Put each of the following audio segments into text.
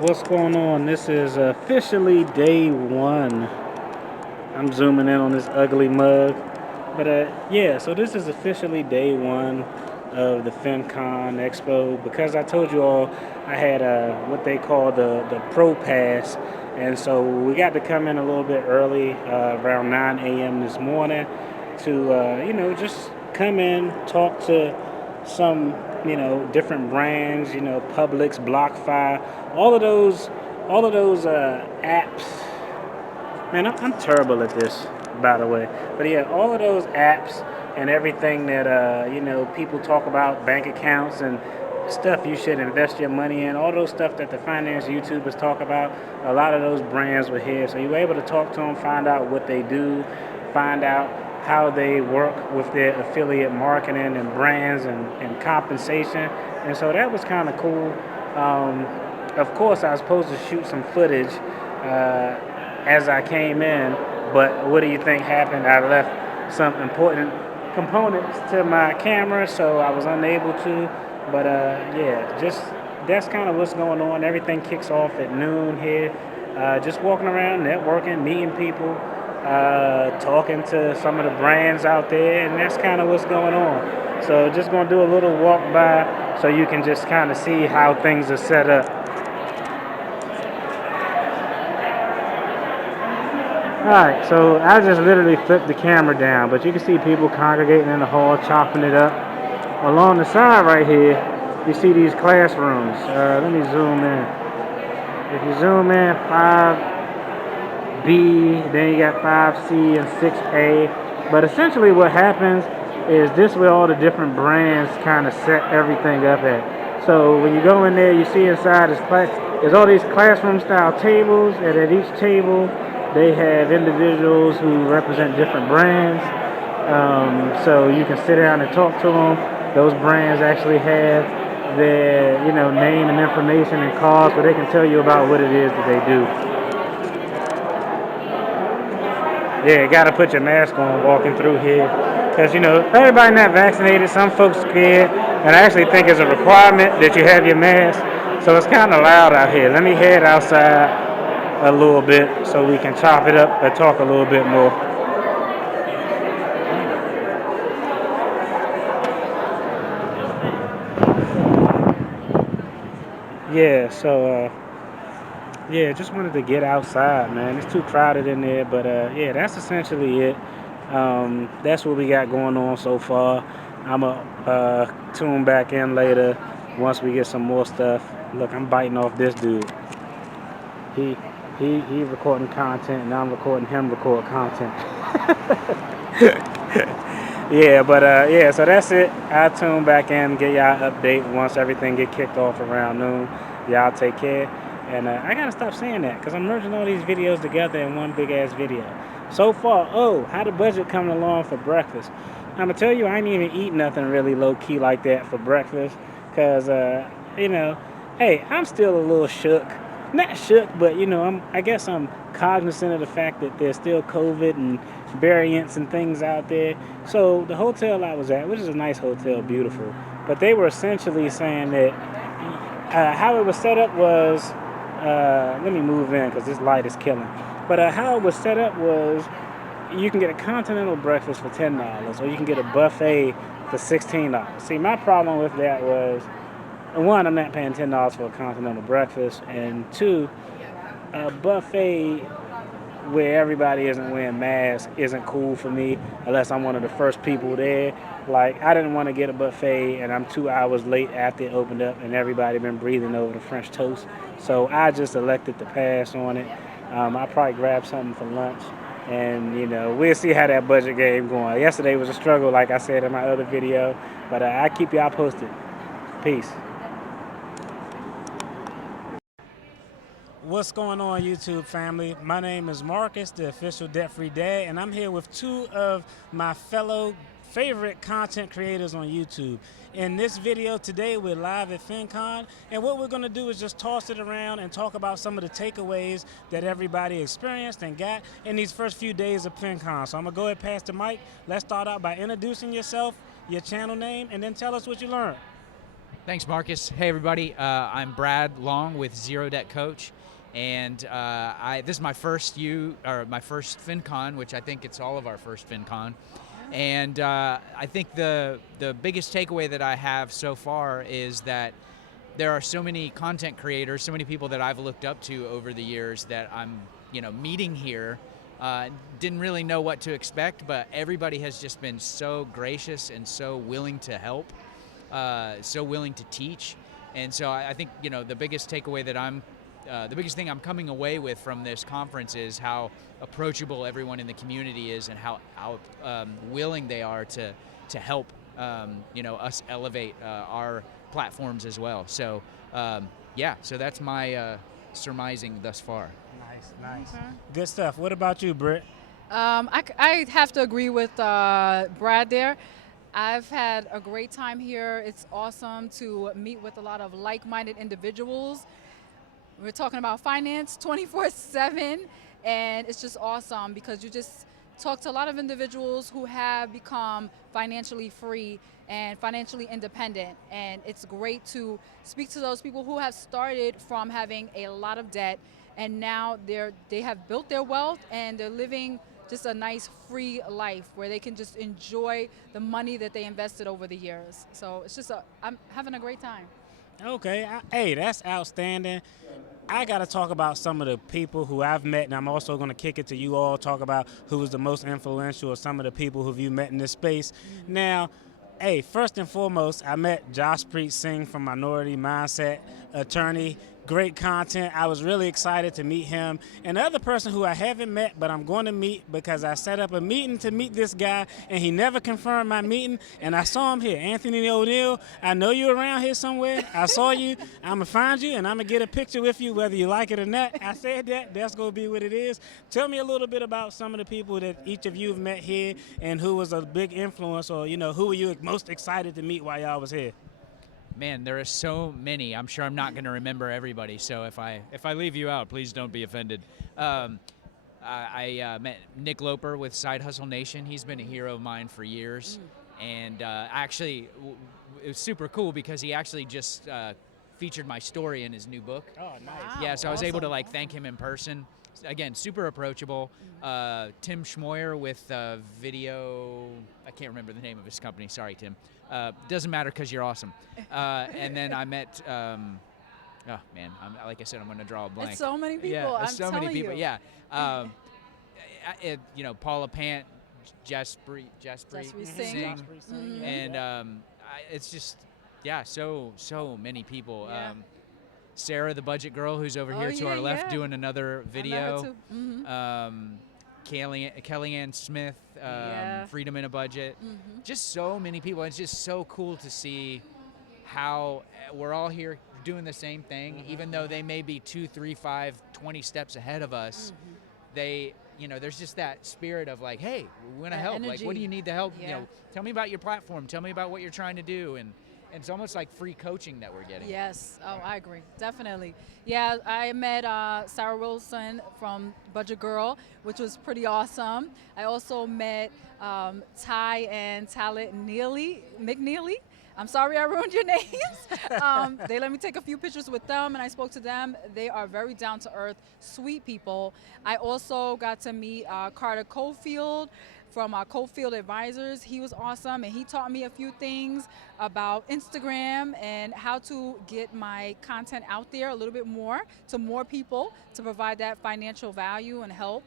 What's going on? This is officially day one. I'm zooming in on this ugly mug. But yeah, so this is officially day one of the FinCon Expo. Because I told you all I had what they call the Pro Pass. And so we got to come in a little bit early, around 9 a.m. this morning, to, just come in, talk to some, different brands, Publix, BlockFi, all of those apps. Man, I'm terrible at this, by the way. But yeah, all of those apps and everything that people talk about, bank accounts and stuff you should invest your money in, all those stuff that the finance YouTubers talk about, a lot of those brands were here. So you were able to talk to them, find out what they do, find out how they work with their affiliate marketing and brands and compensation. And so that was kind of cool. Of course, I was supposed to shoot some footage as I came in, but what do you think happened? I left some important components to my camera, so I was unable to. But yeah, just that's kind of what's going on. Everything kicks off at noon here. Just walking around, networking, meeting people, talking to some of the brands out there, and that's kind of what's going on. So just gonna do a little walk by so you can just kind of see how things are set up. Alright, so I just literally flipped the camera down, but you can see people congregating in the hall, chopping it up. Along the side right here, you see these classrooms. Let me zoom in. If you zoom in, 5B, then you got 5C and 6A. But essentially what happens is this where all the different brands kind of set everything up at. So when you go in there, you see inside there's all these classroom style tables, and at each table they have individuals who represent different brands. So you can sit down and talk to them. Those brands actually have their, name and information and cost, but they can tell you about what it is that they do. Yeah, you gotta put your mask on walking through here, because everybody not vaccinated. Some folks scared, and I actually think it's a requirement that you have your mask. So it's kind of loud out here. Let me head outside a little bit so we can chop it up and talk a little bit more. Yeah, so yeah, just wanted to get outside, man. It's too crowded in there, but yeah, that's essentially it. That's what we got going on so far. I'ma tune back in later once we get some more stuff. Look, I'm biting off this dude. He he recording content, and I'm recording him record content. Yeah, but yeah, so that's it. I'll tune back in, get y'all an update once everything get kicked off around noon. Y'all take care. And I gotta stop saying that because I'm merging all these videos together in one big ass video. So far, oh, how the budget coming along for breakfast? I'ma tell you, I ain't even eat nothing really low key like that for breakfast, cause you know, hey, I'm still a little shook. Not shook, but I guess I'm cognizant of the fact that there's still COVID and variants and things out there. So the hotel I was at, which is a nice hotel, beautiful, but they were essentially saying that how it was set up was, let me move in because this light is killing. But how it was set up was you can get a continental breakfast for $10, or you can get a buffet for $16. See, my problem with that was, one, I'm not paying $10 for a continental breakfast, and two, a buffet where everybody isn't wearing masks isn't cool for me unless I'm one of the first people there. Like, I didn't want to get a buffet and I'm 2 hours late after it opened up and everybody been breathing over the French toast. So I just elected to pass on it. I probably grab something for lunch, and we'll see how that budget game going. Yesterday was a struggle, like I said in my other video, but I keep y'all posted. Peace. What's going on, YouTube family? My name is Marcus, the official Debt Free Dad, and I'm here with two of my fellow favorite content creators on YouTube. In this video today, we're live at FinCon, and what we're going to do is just toss it around and talk about some of the takeaways that everybody experienced and got in these first few days of FinCon. So I'm going to go ahead and pass the mic. Let's start out by introducing yourself, your channel name, and then tell us what you learned. Thanks, Marcus. Hey, everybody. I'm Brad Long with Zero Debt Coach, and this is my first FinCon, which I think it's all of our first FinCon. And I think the biggest takeaway that I have so far is that there are so many content creators, so many people that I've looked up to over the years that I'm meeting here. Didn't really know what to expect, but everybody has just been so gracious and so willing to help. So willing to teach, and so I think the biggest takeaway that the biggest thing I'm coming away with from this conference is how approachable everyone in the community is, and how willing they are to help us elevate our platforms as well. So so that's my surmising thus far. Nice. Okay. Good stuff. What about you, Britt? I have to agree with Brad there. I've had a great time here. It's awesome to meet with a lot of like-minded individuals. We're talking about finance 24/7, and it's just awesome because you just talk to a lot of individuals who have become financially free and financially independent, and it's great to speak to those people who have started from having a lot of debt, and now they have built their wealth and they're living just a nice free life where they can just enjoy the money that they invested over the years. So it's just I'm having a great time. Okay, hey, that's outstanding. I got to talk about some of the people who I've met, and I'm also going to kick it to you all, talk about who was the most influential or some of the people who you met in this space. Mm-hmm. Now, hey, first and foremost, I met Jaspreet Singh from Minority Mindset, attorney. Great content. I was really excited to meet him. And the other person who I haven't met, but I'm going to meet because I set up a meeting to meet this guy, and he never confirmed my meeting, and I saw him here. Anthony O'Neill, I know you're around here somewhere. I saw you. I'm going to find you, and I'm going to get a picture with you, whether you like it or not. I said that. That's going to be what it is. Tell me a little bit about some of the people that each of you have met here and who was a big influence, or, who were you most excited to meet while y'all was here? Man, there are so many. I'm sure I'm not going to remember everybody. So if I leave you out, please don't be offended. I met Nick Loper with Side Hustle Nation. He's been a hero of mine for years, and actually, it was super cool because he actually just featured my story in his new book. Oh, nice! Wow, yeah, so I was able to thank him in person. Again, super approachable. Tim Schmoyer with Video. I can't remember the name of his company. Sorry, Tim. Doesn't matter because you're awesome. And then I met. Oh man, like I said, I'm going to draw a blank. It's so many people. Yeah, I'm so many people. you. Yeah. Paula Pant, Jaspreet Singh, Mm-hmm. and it's just so many people. Yeah. Sarah, the budget girl, who's over here to our left doing another video. Mm-hmm. Kellyanne Smith, Freedom in a Budget. Mm-hmm. Just so many people. It's just so cool to see how we're all here doing the same thing, even though they may be 2, 3, 5, 20 steps ahead of us. They, there's just that spirit of like, hey, we want to help. Energy. Like, what do you need to help? Yeah. Tell me about your platform. Tell me about what you're trying to do. And it's almost like free coaching that we're getting. Yes. Oh, I agree. Definitely. Yeah, I met Sarah Wilson from Budget Girl, which was pretty awesome. I also met Ty and Talit McNeely. I'm sorry I ruined your names. They let me take a few pictures with them, and I spoke to them. They are very down-to-earth, sweet people. I also got to meet Carter Cofield from Cofield Advisors. He was awesome, and he taught me a few things about Instagram and how to get my content out there a little bit more to more people to provide that financial value and help.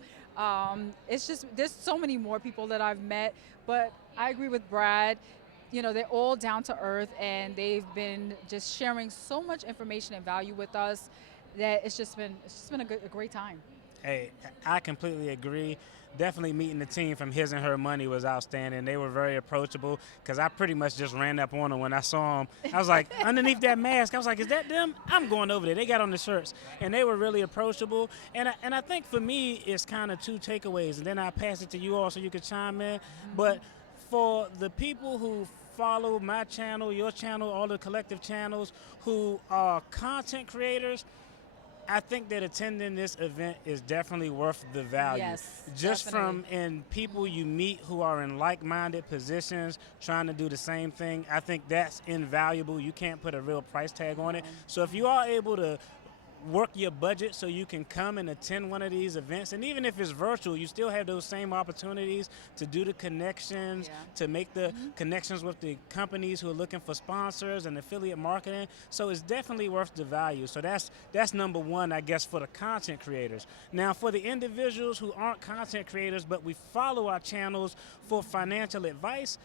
It's just, there's so many more people that I've met, but I agree with Brad. They're all down to earth, and they've been just sharing so much information and value with us that it's just been a great time. Hey, I completely agree. Definitely meeting the team from His and Her Money was outstanding. They were very approachable because I pretty much just ran up on them when I saw them. I was like, underneath that mask, I was like, is that them? I'm going over there. They got on the shirts, and they were really approachable. And I think for me, it's kind of two takeaways, and then I'll pass it to you all so you can chime in. But for the people who follow my channel, your channel, all the collective channels, who are content creators, I think that attending this event is definitely worth the value. Yes, Just definitely. from in people you meet who are in like-minded positions trying to do the same thing, I think that's invaluable. You can't put a real price tag on it. So if you are able to work your budget so you can come and attend one of these events, and even if it's virtual, you still have those same opportunities to do the connections, Yeah. to make the connections with the companies who are looking for sponsors and affiliate marketing. So it's definitely worth the value. So that's number one, I guess, for the content creators. Now, for the individuals who aren't content creators but we follow our channels for financial advice,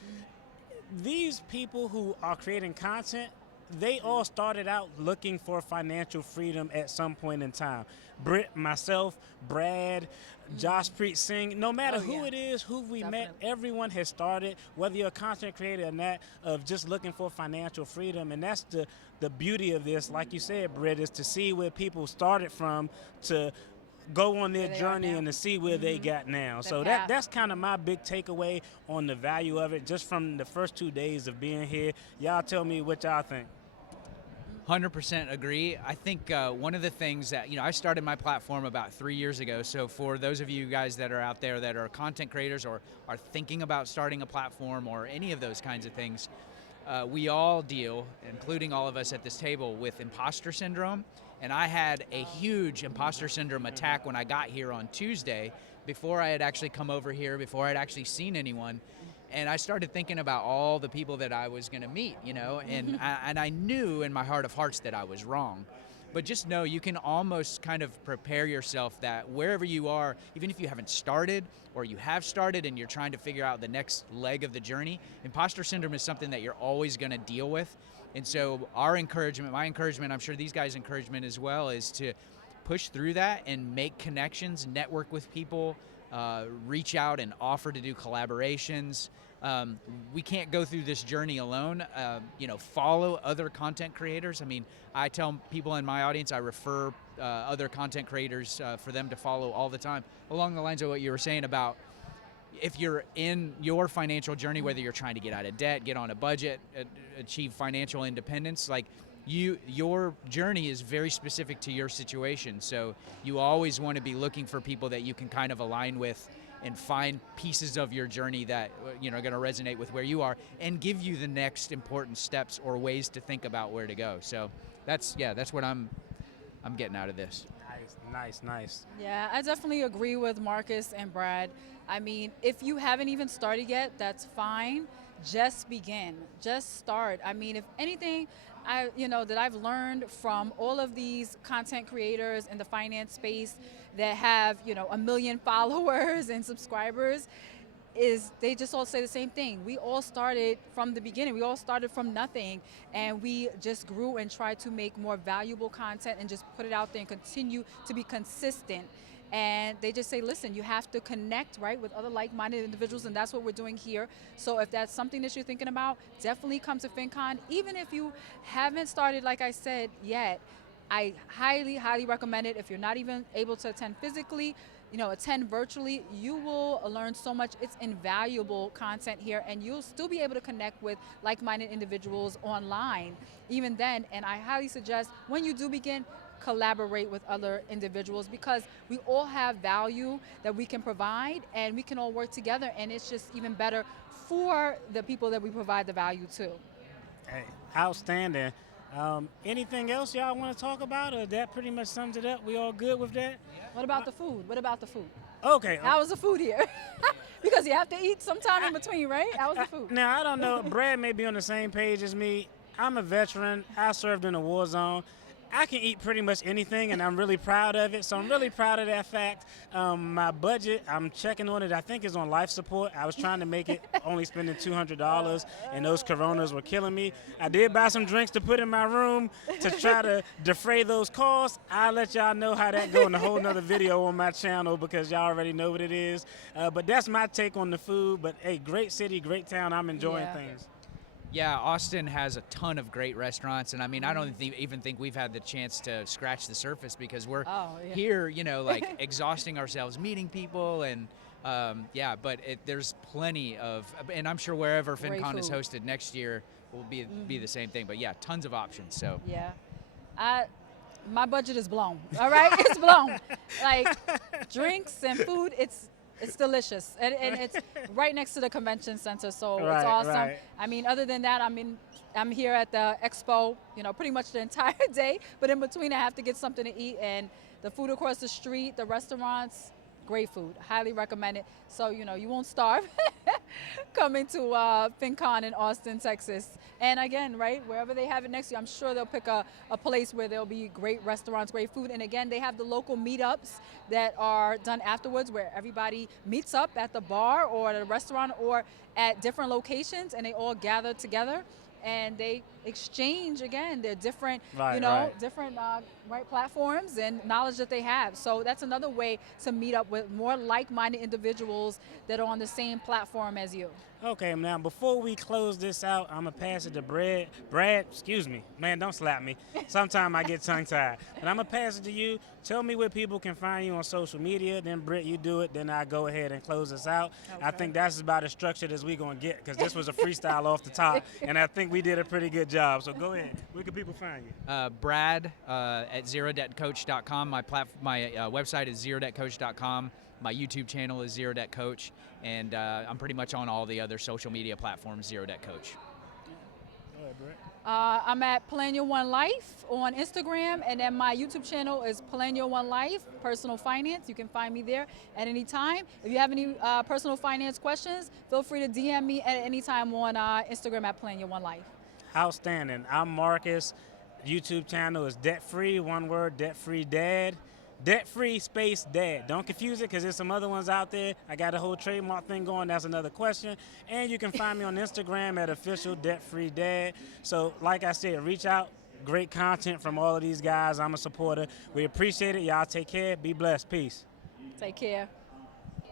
these people who are creating content, they all started out looking for financial freedom at some point in time. Britt, myself, Brad, Josh Preet Singh, no matter Oh, who yeah. it is, who we met, Definitely. everyone has started, whether you're a content creator or not, of just looking for financial freedom. And that's the beauty of this, like you said, Britt, is to see where people started from, to go on their Where they are journey now. and to see where they got now. So path. that's kind of my big takeaway on the value of it, just from the first 2 days of being here. Y'all tell me what y'all think. 100% agree. I think one of the things that, I started my platform about 3 years ago. So for those of you guys that are out there that are content creators or are thinking about starting a platform or any of those kinds of things, we all deal, including all of us at this table, with imposter syndrome. And I had a huge imposter syndrome attack when I got here on Tuesday, before I had actually come over here, before I'd actually seen anyone. And I started thinking about all the people that I was going to meet, and I knew in my heart of hearts that I was wrong. But just know you can almost kind of prepare yourself that wherever you are, even if you haven't started or you have started and you're trying to figure out the next leg of the journey, imposter syndrome is something that you're always going to deal with. And so our encouragement, my encouragement, I'm sure these guys' encouragement as well, is to push through that and make connections, network with people, reach out and offer to do collaborations. We can't go through this journey alone. Follow other content creators. I mean, I tell people in my audience, I refer other content creators for them to follow all the time, along the lines of what you were saying about if you're in your financial journey, whether you're trying to get out of debt, get on a budget, achieve financial independence, like your journey is very specific to your situation. So you always want to be looking for people that you can kind of align with and find pieces of your journey that are going to resonate with where you are and give you the next important steps or ways to think about where to go. So that's what I'm getting out of this. Nice. Yeah, I definitely agree with Marcus and Brad. I mean, if you haven't even started yet, that's fine. Just begin. Just start. I mean, if anything, that I've learned from all of these content creators in the finance space that have, 1 million followers and subscribers, is they just all say the same thing. We all started from the beginning. We all started from nothing, and we just grew and tried to make more valuable content and just put it out there and continue to be consistent. And they just say, listen, you have to connect, right, with other like-minded individuals, and that's what we're doing here. So if that's something that you're thinking about, definitely come to FinCon. Even if you haven't started, like I said, yet, I highly, highly recommend it. If you're not even able to attend physically, attend virtually, you will learn so much. It's invaluable content here, and you'll still be able to connect with like-minded individuals online even then. And I highly suggest when you do begin, collaborate with other individuals, because we all have value that we can provide, and we can all work together, and it's just even better for the people that we provide the value to. Hey, outstanding. Anything else y'all want to talk about, or that pretty much sums it up? We all good with that? What about the food? Okay. How was the food here? Because you have to eat sometime in between, right? How was the food? Now, I don't know. Brad may be on the same page as me. I'm a veteran. I served in a war zone. I can eat pretty much anything, and I'm really proud of it. So I'm really proud of that fact. My budget, I'm checking on it. I think it's on life support. I was trying to make it only spending $200, and those Coronas were killing me. I did buy some drinks to put in my room to try to defray those costs. I'll let y'all know how that go in a whole nother video on my channel, because y'all already know what it is. But that's my take on the food. But hey, great city, great town. I'm enjoying things. Yeah, Austin has a ton of great restaurants, and I mean, I don't even think we've had the chance to scratch the surface, because we're here, exhausting ourselves meeting people, and but there's plenty of, and I'm sure wherever FinCon is hosted next year will be the same thing. But yeah, tons of options. So yeah, my budget is blown. All right, it's blown. Like drinks and food, it's delicious, and it's right next to the convention center, so Right, it's awesome. right. I mean, other than that, I'm here at the expo, pretty much the entire day. But in between, I have to get something to eat, and the food across the street, the restaurants, great food. Highly recommend it. So you won't starve coming to FinCon in Austin, Texas. And again, right, wherever they have it next year, I'm sure they'll pick a place where there'll be great restaurants, great food. And again, they have the local meetups that are done afterwards where everybody meets up at the bar or at a restaurant or at different locations, and they all gather together and they exchange again their different, different right platforms and knowledge that they have. So that's another way to meet up with more like-minded individuals that are on the same platform as you. Okay, now before we close this out, I'm gonna pass it to Brad. Brad, excuse me, man, don't slap me. Sometimes I get tongue-tied. But I'm gonna pass it to you. Tell me where people can find you on social media. Then Britt, you do it. Then I go ahead and close us out. Okay. I think that's about as structured as we gonna get because this was a freestyle off the top, and I think we did a pretty good job. So go ahead. Where can people find you? Brad at zerodebtcoach.com. My website is zerodebtcoach.com. My YouTube channel is Zero Debt Coach, and I'm pretty much on all the other social media platforms, Zero Debt Coach. Go ahead, Britt. I'm at Plan Your One Life on Instagram, and then my YouTube channel is Plan Your One Life, Personal Finance. You can find me there at any time. If you have any personal finance questions, feel free to DM me at any time on Instagram at Plan Your One Life. Outstanding. I'm Marcus. YouTube channel is Debt Free, one word, Debt Free Dad. Debt Free space Dad. Don't confuse it because there's some other ones out there. I got a whole trademark thing going. That's another question. And you can find me on Instagram at official Debt Free Dad. So like I said, reach out. Great content from all of these guys. I'm a supporter. We appreciate it. Y'all take care. Be blessed. Peace. Take care.